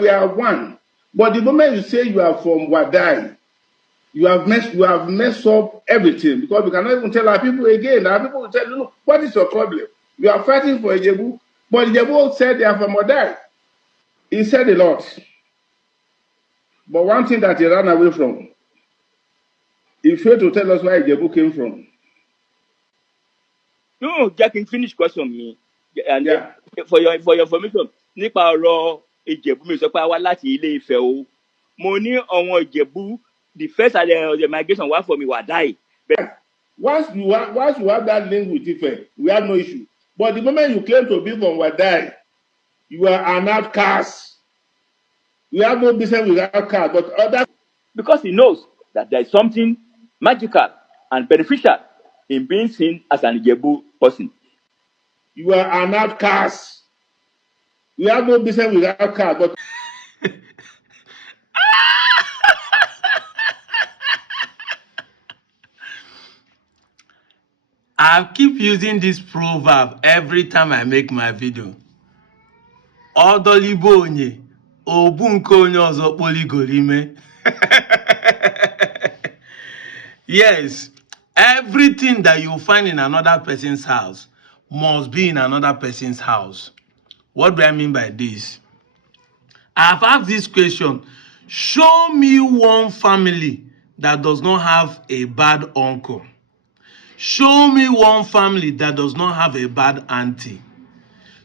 we are one. But the moment you say you are from Wadai, you have messed up everything, because we cannot even tell our people again. Our people will tell you, look, what is your problem? You are fighting for Ijebu, but Ijebu said they are from Wadai. He said a lot. But one thing that he ran away from, he failed to tell us where Ijebu came from. No, Jack, can finish question me. And Yeah. for your information, nípa ọ̀rọ̀ Ìjẹ̀bú mi sọ pé a wá láti Ilé Ifẹ̀ o. Mo ní àwọn Ìjẹ̀bú, the first the migration wá from Iwadai. Once you have that link with Ife, we have no issue. But the moment you claim to be from Wadai, you are an outcast. We have no business with outcast, but other, because he knows that there is something magical and beneficial in being seen as an Ijebu person. you are an outcast. We have no business with outcast, but I keep using this proverb every time I make my video. Odolibo onye, obu nke onye ọzọ kpoligorime. Yes, everything that you find in another person's house must be in another person's house. What do I mean by this? I've asked this question. Show me one family that does not have a bad uncle. Show me one family that does not have a bad auntie.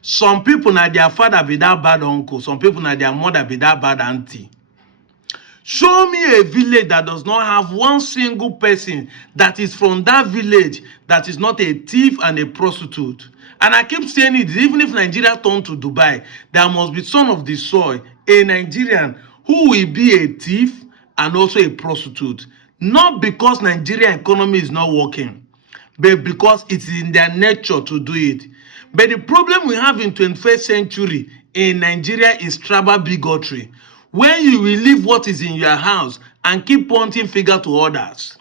Some people na their father be that bad uncle. Some people na their mother be that bad auntie. Show me a village that does not have one single person that is from that village that is not a thief and a prostitute. And I keep saying it, even if Nigeria turn to Dubai, there must be son of the soil, a Nigerian who will be a thief and also a prostitute. Not because Nigerian economy is not working, but because it's in their nature to do it. But the problem we have in 21st century in Nigeria is tribal bigotry. When you will leave what is in your house and keep pointing finger to others.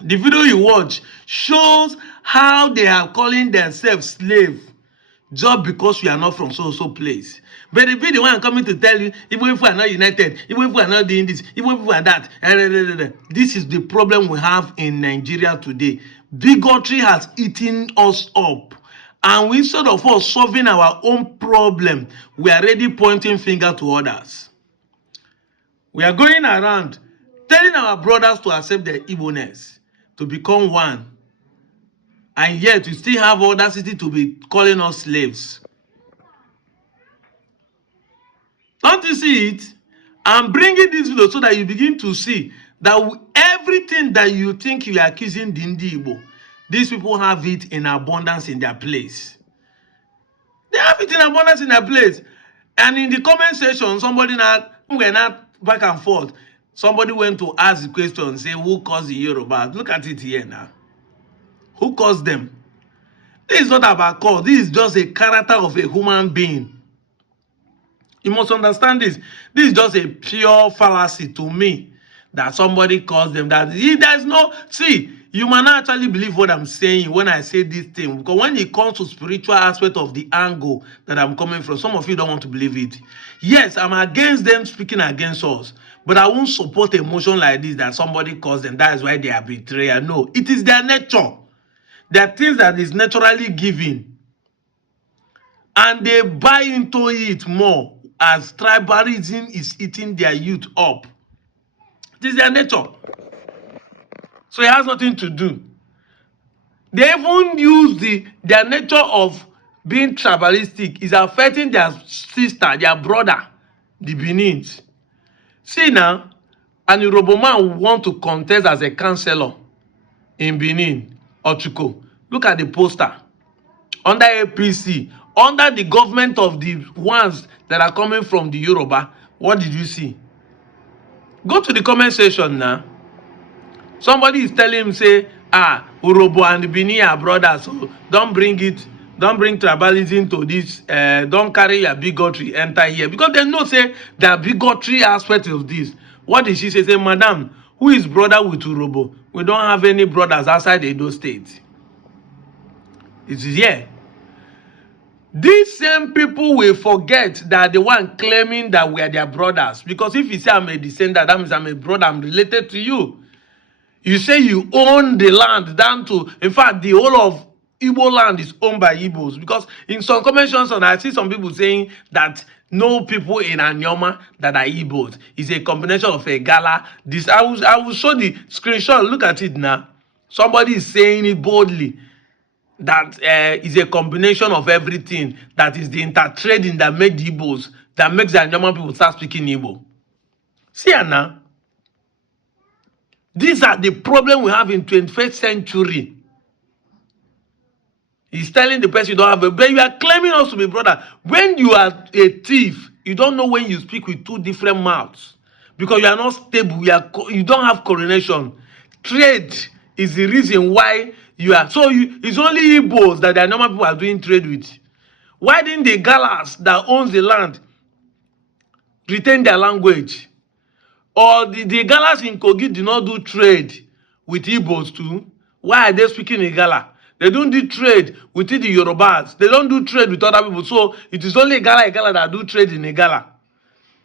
The video you watch shows how they are calling themselves slave just because we are not from so place. But the video one coming to tell you, even if we are not united, even if we are not doing this, even if we are that, this is the problem we have in Nigeria today. Bigotry has eaten us up. And instead of us solving our own problem, we are already pointing finger to others. We are going around telling our brothers to accept their Igbo-ness, to become one. And yet we still have audacity to be calling us slaves. Don't you see it? I'm bringing this video so that you begin to see that everything that you think you are accusing the Igbo, these people have it in abundance in their place. They have it in abundance in their place. And in the comment section, somebody we're not back and forth. Somebody went to ask the question, say, who caused the Yoruba? Look at it here now. Who caused them? This is not about cause. This is just a character of a human being. You must understand this. This is just a pure fallacy to me that somebody caused them. That there's no, see, you might not actually believe what I'm saying when I say this thing. Because when it comes to spiritual aspect of the angle that I'm coming from, some of you don't want to believe it. Yes, I'm against them speaking against us. But I won't support emotion like this that somebody caused them. That is why they are betrayal. No, it is their nature. There are things that is naturally given. And they buy into it more as tribalism is eating their youth up. This is their nature. So it has nothing to do. They even use their nature of being tribalistic is affecting their sister, their brother, the Benins. See now, an Yoruba man want to contest as a councillor in Benin, Ochuko. Look at the poster. Under APC, under the government of the ones that are coming from the Yoruba, what did you see? Go to the comment section now. Somebody is telling him, say, Urobo and Bini are brothers, so don't bring tribalism to this, don't carry your bigotry, enter here. Because they know, say, the bigotry aspect of this. What did she say? Say, Madam, who is brother with Urobo? We don't have any brothers outside Edo State. It is here. These same people will forget that the one claiming that we are their brothers. Because if you say I'm a descendant, that means I'm a brother, I'm related to you. You say you own the land down to, in fact, the whole of Igbo land is owned by Igbos. Because in some conventions, I see some people saying that no people in Anyoma that are Igbos. It's a combination of a gala. This I will show the screenshot. Look at it now. Somebody is saying it boldly that is a combination of everything. That is the intertrading that makes the Igbos, that makes the Anyoma people start speaking Igbo. See now. These are the problem we have in 21st century. He's telling the person you don't have a, but you are claiming us to be brother. When you are a thief, you don't know when you speak with two different mouths because you are not stable. You don't have coordination. Trade is the reason why you are. So it's only Igbos that the normal people are doing trade with. Why didn't the Galas that owns the land retain their language? Or the Galas in Kogi do not do trade with Igbos too? Why are they speaking in Gala? They don't do trade with the Yorubas. They don't do trade with other people. So it is only Gala that do trade in Gala.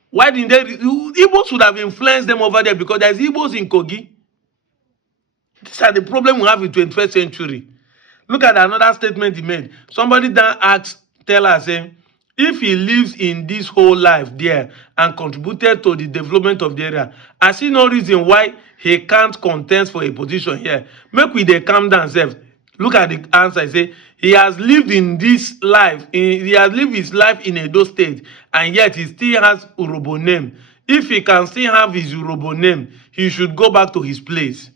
Why didn't they? Igbos would have influenced them over there because there's Igbos in Kogi. These are the problem we have in 21st century. Look at another statement he made. Somebody then asked, tell us, if he lives in this whole life there and contributed to the development of the area, I see no reason why he can't contest for a position here. Make we dey calm down, sef. Look at the answer. I say he has lived in this life. He has lived his life in Edo State, and yet he still has Urobo name. If he can still have his Urobo name, he should go back to his place.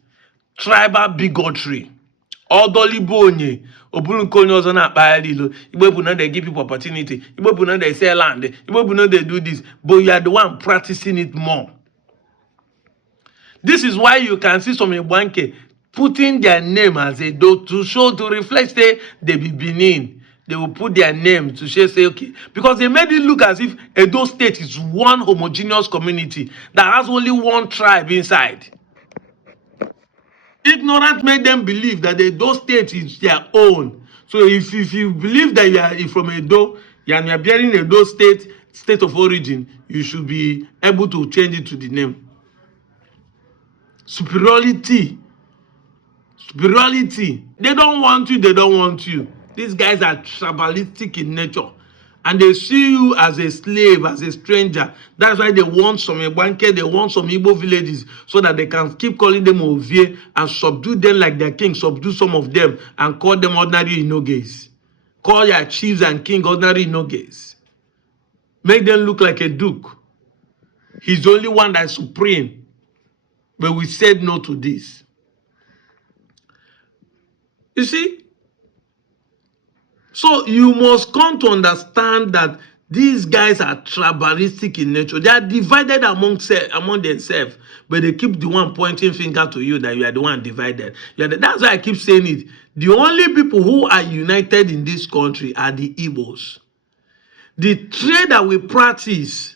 Tribal bigotry. Orderly bonye. Obunkonyo ozo na akpagharị ilo. Igbo people know they give people opportunity. Igbo people know they sell land. Igbo people know they do this. But you are the one practicing it more. This is why you can see some Igbanke putting their name as a do to show, to reflect, say they be Benin. They will put their name to say, okay. Because they made it look as if Edo State is one homogeneous community that has only one tribe inside. Ignorant made them believe that the Edo State is their own. So if you believe that you are from Edo, and you are bearing Edo state of origin, you should be able to change it to the name. Superiority. They don't want you. These guys are tribalistic in nature. And they see you as a slave, as a stranger. That's why they want some Igbanke, they want some Igbo villages, so that they can keep calling them Ovie and subdue them like their king, subdue some of them and call them ordinary Inoges. Call your chiefs and king ordinary Inoges. Make them look like a duke. He's the only one that's supreme. But we said no to this. You see? So you must come to understand that these guys are tribalistic in nature. They are divided among themselves, but they keep the one pointing finger to you that you are the one divided. That's why I keep saying it. The only people who are united in this country are the Igbos. The trade that we practice,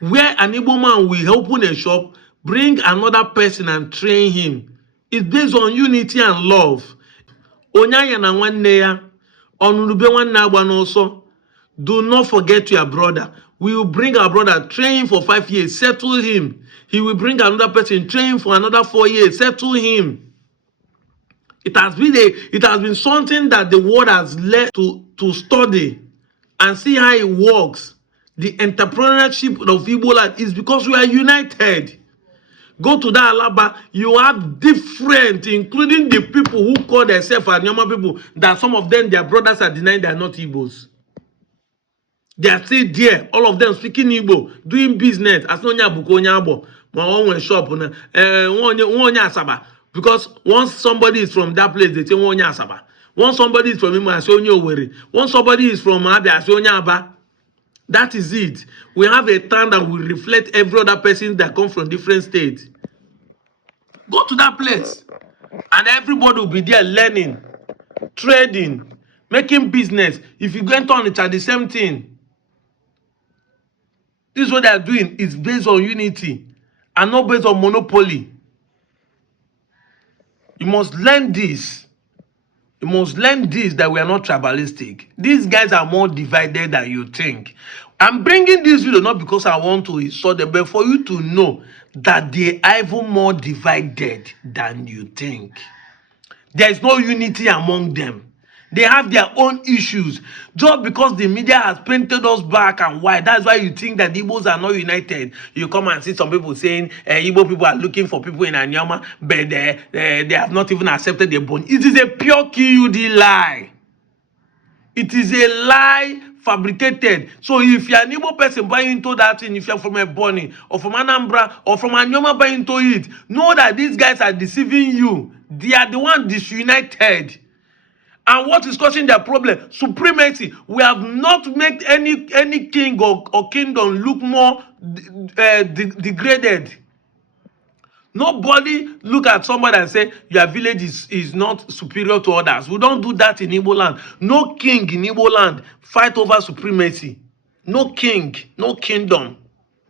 where an Igbo man will open a shop, bring another person and train him, is based on unity and love. Onyanya na nwanne ya. Do not forget your brother. We will bring our brother, train him for 5 years, settle him. He will bring another person, train him for another 4 years, settle him. It has been something that the world has led to study and see how it works. The entrepreneurship of Igbo land is because we are united. Go to that Alaba, you have different, including the people who call themselves Anyoma people, that some of them, their brothers are denying they are not Igbos. They are still there, all of them speaking Igbo, doing business. As no buko nyabo, ma one shop one Asaba. Because once somebody is from that place, they say one Asaba. Once somebody is from Imo, I say onye Owerri. Once somebody is from Abia, I say onye Aba. That is it. We have a town that will reflect every other person that come from different states. Go to that place, and everybody will be there learning, trading, making business. If you go on, it's the same thing. This is what they are doing. It's based on unity and not based on monopoly. You must learn this. You must learn this, that we are not tribalistic. These guys are more divided than you think. I'm bringing this video not because I want to insult them, but for you to know that they are even more divided than you think. There is no unity among them. They have their own issues. Just because the media has painted us black and white, that's why you think that the Igbos are not united. You come and see some people saying Igbo people are looking for people in Anyama, but they have not even accepted their bone. It is a pure KUD lie. It is a lie fabricated. So if you're an Igbo person buying into that thing, if you're from Ebonyi or from Anambra or from Anyama buying into it, know that these guys are deceiving you. They are the ones disunited. And what is causing their problem? Supremacy. We have not made any king or kingdom look more degraded. Nobody look at somebody and say your village is not superior to others. We don't do that in Igbo land. No king in Igbo land fight over supremacy. No king, no kingdom.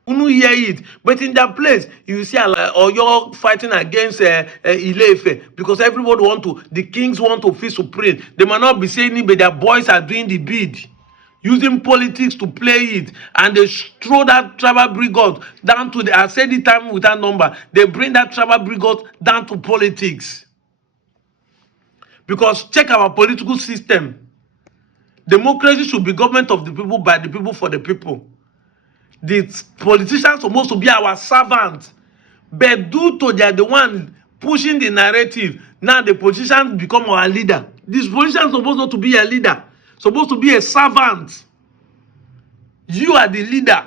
You don't hear it, but in that place you see or you're fighting against Ile-Ife because everybody the kings want to feel supreme. They might not be saying it, but their boys are doing the bid, using politics to play it, and they throw that tribal brigade down to I said it time without number. They bring that tribal brigade down to politics because check our political system. Democracy should be government of the people, by the people, for the people. The politicians are supposed to be our servants, but due to they are the one pushing the narrative, now the politicians become our leader. This politician is supposed not to be a leader, supposed to be a servant. You are the leader,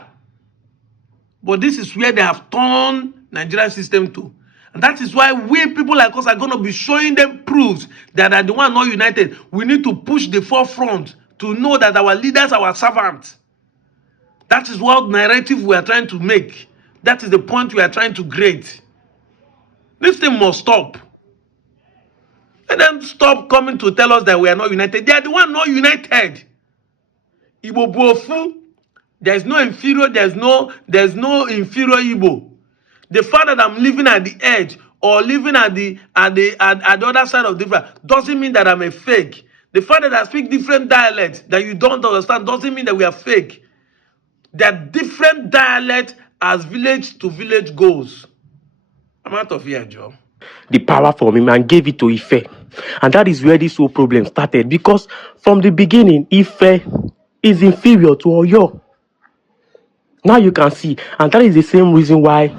but this is where they have turned Nigerian system to, and that is why we people like us are going to be showing them proofs that are the one not united. We need to push the forefront to know that our leaders are our servants. That is what narrative we are trying to make. That is the point we are trying to create. This thing must stop. Let them stop coming to tell us that we are not united. They are the one not united. Igbo bofu. There is no inferior. There's no inferior Igbo. The fact that I'm living at the edge or living at the other side of the river doesn't mean that I'm a fake. The fact that I speak different dialects that you don't understand doesn't mean that we are fake. There are different dialects as village to village goes. I'm out of here, Joe. The power from him and gave it to Ife. And that is where this whole problem started. Because from the beginning, Ife is inferior to Oyo. Now you can see. And that is the same reason why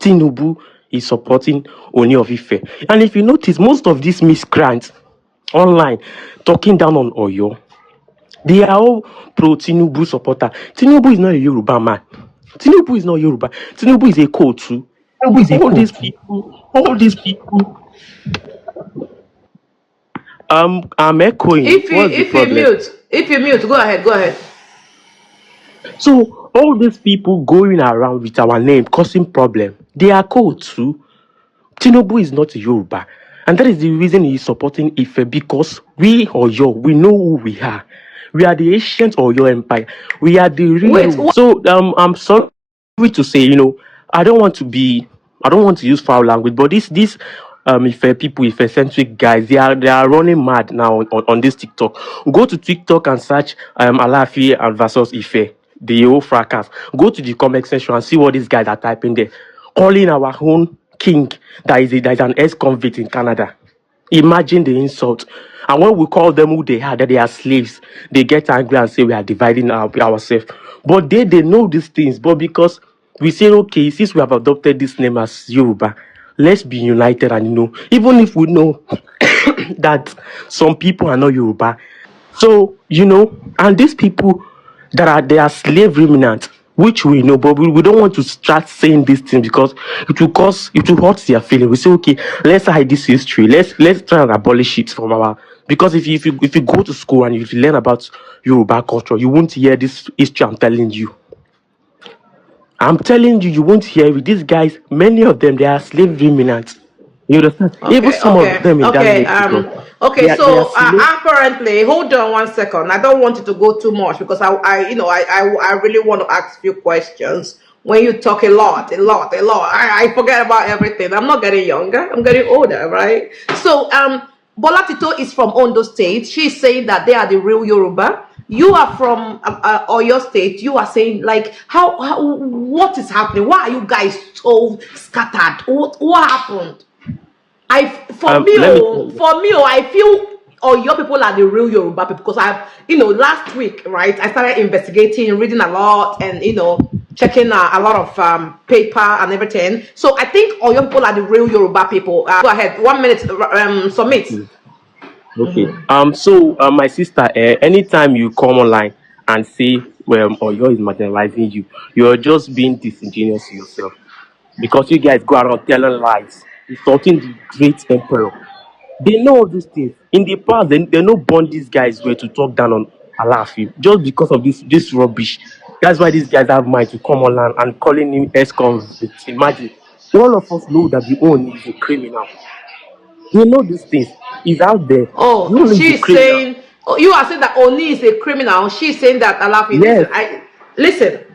Tinubu is supporting Oni of Ife. And if you notice, most of these miscreants online talking down on Oyo, they are all pro-Tinubu supporter. Tinubu is not a Yoruba man. Tinubu is not Yoruba. Tinubu is a Kotu. All these people. I'm echoing. If you mute, go ahead. So all these people going around with our name causing problem, they are Kotu. Tinubu is not a Yoruba. And that is the reason he is supporting Ife, because we know who we are. We are the ancient Oyo Empire. We are the real. So I'm sorry to say, I don't want to use foul language, but these Ife people, Ife centric guys, they are running mad now on this TikTok. Go to TikTok and search Alafi and versus Ife, the whole fracas. Go to the comment section and see what these guys are typing there, calling our own king that is an ex-convict in Canada. Imagine the insult. And when we call them who they are, that they are slaves, they get angry and say we are dividing ourselves. But they know these things. But because we say, okay, since we have adopted this name as Yoruba, let's be united. And even if we know that some people are not Yoruba, so and these people they are slave remnants, which we know, but we don't want to start saying these things because it will hurt their feelings. We say, okay, let's hide this history. Let's try and abolish it from our. Because if you go to school and if you learn about Yoruba culture, you won't hear this history. I'm telling you, you won't hear it. These guys, many of them, they are slave remnants. You understand? Even some of them in that currently, hold on 1 second. I don't want it to go too much because I really want to ask you questions. When you talk a lot, I forget about everything. I'm not getting younger. I'm getting older, right? So Bola Tito is from Ondo State. She's saying that they are the real Yoruba. You are from Oyo State. You are saying like what is happening? Why are you guys so scattered? What happened? Let me tell you. I feel Oyo people are the real Yoruba people because last week, right? I started investigating, reading a lot, and checking a lot of paper and everything. So I think Oyo people are the real Yoruba people. Go ahead, 1 minute. Submit. Okay. So, my sister, anytime you come online and say, well, Oyo is marginalizing you, you're just being disingenuous to yourself because you guys go around telling lies, insulting the great emperor. They know all these things. In the past, they know born these guys were to talk down on Alafi just because of this rubbish. That's why these guys have mind to come online and calling him ex-convict. Imagine. All of us know that the own is a criminal. We know these things. He's out there. The Oh, own is a she's criminal. saying, you are saying that Oni is a criminal. She's saying that Alafi. Yes. Listen.